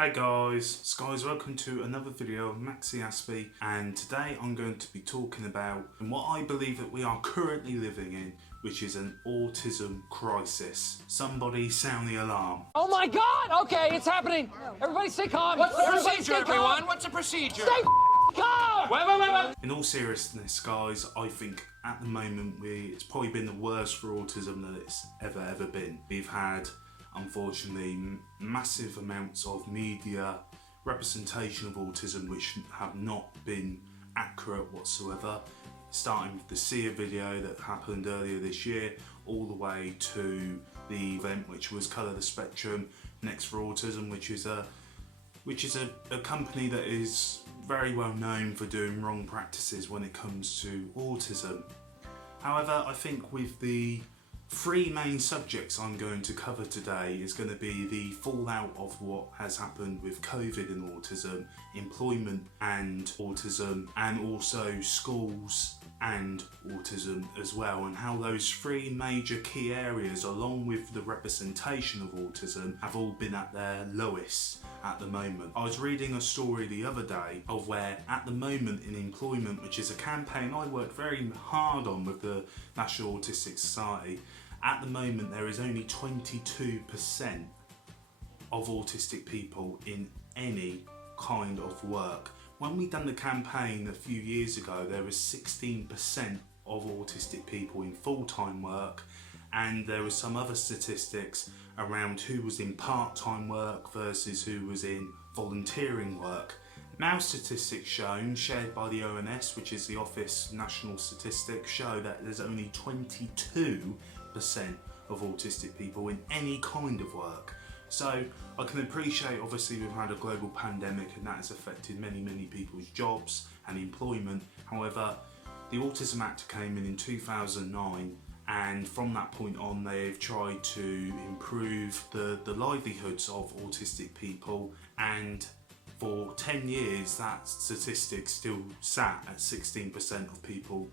Hey guys, welcome to another video of MaxiAspie, and today I'm going to be talking about what I believe that we are currently living in, which is an autism crisis. Somebody sound the alarm. Oh my God! Okay, it's happening. Everybody stay calm. What's the procedure, everyone? What's the procedure? Stay calm! Wait. In all seriousness, guys, I think at the moment it's probably been the worst for autism that it's ever been. We've had, unfortunately, massive amounts of media representation of autism which have not been accurate whatsoever, starting with the Sia video that happened earlier this year all the way to the event which was Colour the Spectrum Next for Autism, which is a company that is very well known for doing wrong practices when it comes to autism. However, I think with the three main subjects I'm going to cover today is going to be the fallout of what has happened with COVID and autism, employment and autism, and also schools and autism as well, and how those three major key areas, along with the representation of autism, have all been at their lowest at the moment. I was reading a story the other day of where at the moment in employment, which is a campaign I worked very hard on with the National Autistic Society, at the moment there is only 22% of autistic people in any kind of work. When we done the campaign a few years ago, there was 16% of autistic people in full-time work, and there was some other statistics around who was in part-time work versus who was in volunteering work. Now statistics shared by the ONS, which is the Office National Statistics, show that there's only 22% of autistic people in any kind of work. So I can appreciate, obviously we've had a global pandemic and that has affected many people's jobs and employment. However, the Autism Act came in 2009, and from that point on they've tried to improve the livelihoods of autistic people, and for 10 years that statistic still sat at 16% of people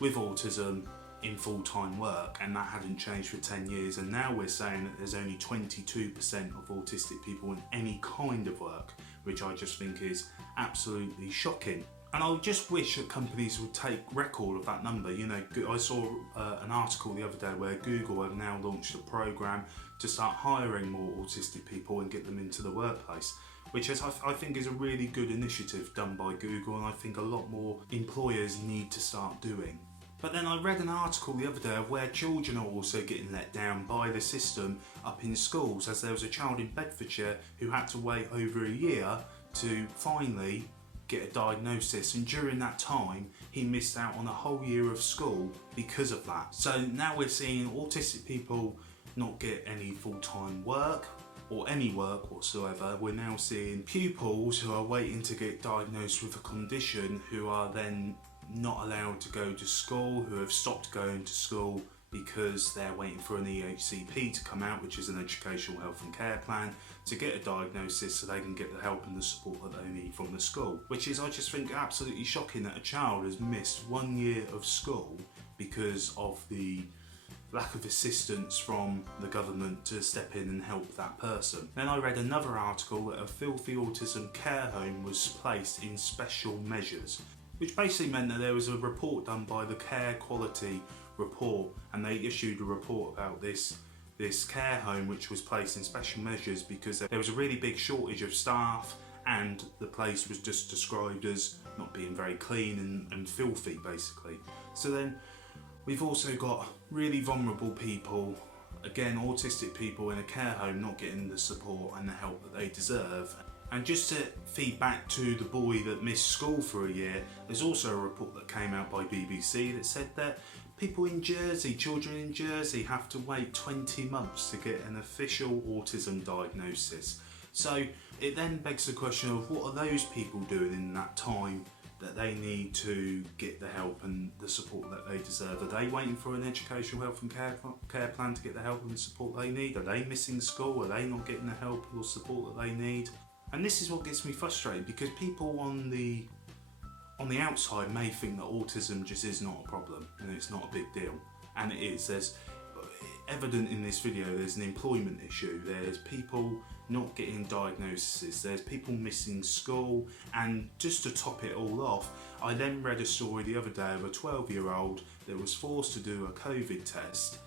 with autism in full-time work, and that hadn't changed for 10 years, and now we're saying that there's only 22% of autistic people in any kind of work, which I just think is absolutely shocking. And I just wish that companies would take record of that number. You know, I saw an article the other day where Google have now launched a program to start hiring more autistic people and get them into the workplace, which is, I think is a really good initiative done by Google, and I think a lot more employers need to start doing. But then I read an article the other day of where children are also getting let down by the system up in schools, as there was a child in Bedfordshire who had to wait over a year to finally get a diagnosis, and during that time he missed out on a whole year of school because of that. So now we're seeing autistic people not get any full-time work or any work whatsoever. We're now seeing pupils who are waiting to get diagnosed with a condition who are then not allowed to go to school, who have stopped going to school because they're waiting for an EHCP to come out, which is an educational health and care plan, to get a diagnosis so they can get the help and the support that they need from the school. Which is, I just think, absolutely shocking that a child has missed 1 year of school because of the lack of assistance from the government to step in and help that person. Then I read another article that a filthy autism care home was placed in special measures, which basically meant that there was a report done by the Care Quality Report, and they issued a report about this care home which was placed in special measures because there was a really big shortage of staff, and the place was just described as not being very clean and filthy basically. So then we've also got really vulnerable people, again autistic people in a care home, not getting the support and the help that they deserve. And just to feed back to the boy that missed school for a year, there's also a report that came out by BBC that said that people in Jersey, children in Jersey, have to wait 20 months to get an official autism diagnosis. So it then begs the question of what are those people doing in that time that they need to get the help and the support that they deserve? Are they waiting for an educational health and care plan to get the help and the support they need? Are they missing school? Are they not getting the help or support that they need? And this is what gets me frustrated, because people on the outside may think that autism just is not a problem and it's not a big deal, and it is. There's evident in this video, there's an employment issue. There's people not getting diagnoses, there's people missing school, and just to top it all off, I then read a story the other day of a 12-year-old that was forced to do a COVID test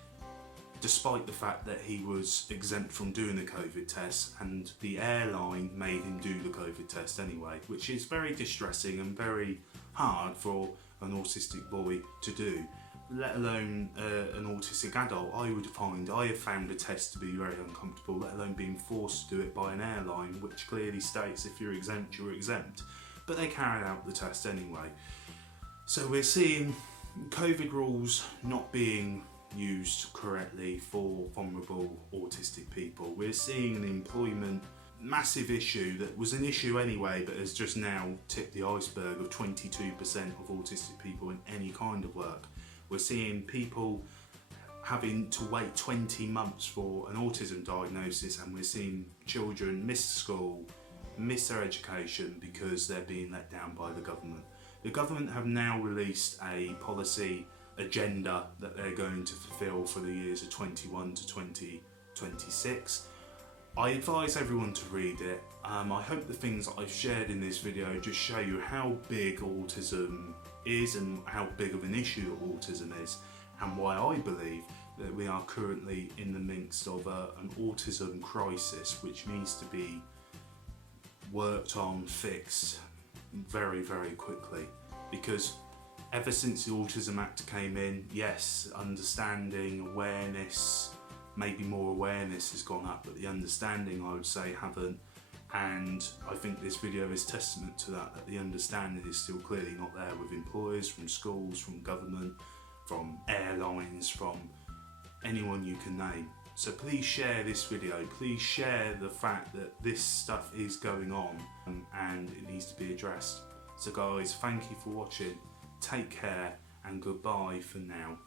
despite the fact that he was exempt from doing the COVID test, and the airline made him do the COVID test anyway, which is very distressing and very hard for an autistic boy to do, let alone an autistic adult. I have found the test to be very uncomfortable, let alone being forced to do it by an airline, which clearly states if you're exempt, you're exempt. But they carried out the test anyway. So we're seeing COVID rules not being used correctly for vulnerable autistic people. We're seeing an employment massive issue that was an issue anyway, but has just now tipped the iceberg of 22% of autistic people in any kind of work. We're seeing people having to wait 20 months for an autism diagnosis, and we're seeing children miss school, miss their education because they're being let down by the government. The government have now released a policy agenda that they're going to fulfil for the years of 21 to 2026. I advise everyone to read it. I hope the things that I've shared in this video just show you how big autism is and how big of an issue autism is, and why I believe that we are currently in the midst of an autism crisis which needs to be worked on, fixed very, very quickly. Because ever since the Autism Act came in, yes, understanding, awareness, maybe more awareness has gone up, but the understanding, I would say, haven't. And I think this video is testament to that the understanding is still clearly not there with employers, from schools, from government, from airlines, from anyone you can name. So please share this video, please share the fact that this stuff is going on and it needs to be addressed. So guys, thank you for watching, take care and goodbye for now.